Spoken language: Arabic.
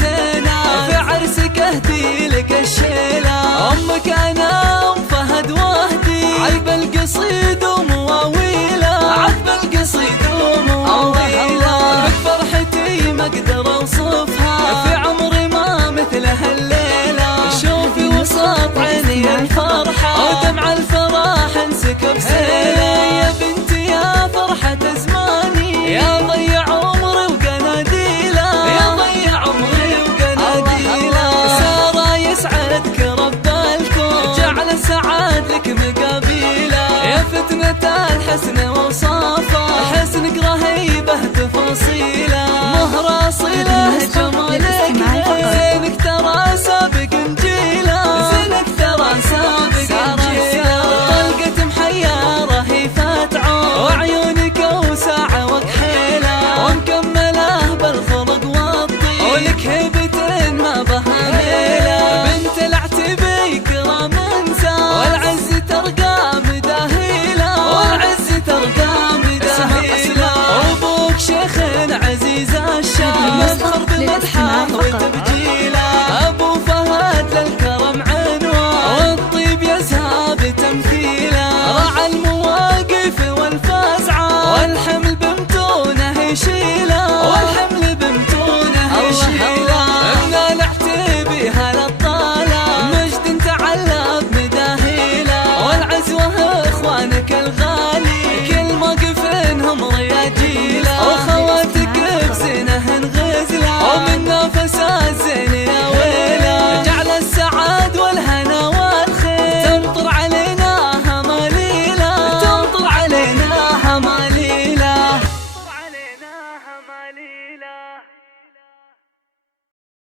زينة، في عرسك اهدي لك الشيلة. امك انا ام فهد وهدي، عذب القصيد ومواويله، عذب القصيد ومواويله. بك فرحتي ما اقدر اوصفها، في عمري ما مثلها الليلة. شوفي وسط عيني الفرحة، ودمع الفرح انسكب سيلة. يا بنتي يا فرحة زماني، يا ضيع عمري وقناديله، يا ضيع عمري وقناديله. سارة يسعدك رب الكون، جعل السعاد لك مقابيله. يا فتنة الحسن وصافه، حسنك رهيبه تفاصيله. مهر صله جمالك زينك ترى سابق انجيله، زينك ترى سابق انجيله. طلقة محيرة هي فتعون، وعيونك وساعة وكحيله. ومكمله بالخلق والطيب، ولك هيبة ما بها ميله. بنت العتبي كرام انسان، والعز ترقى مداهيله، والعز ترقى مداهيله. وابوك شيخ عزيز الشام، مفخر بمدحه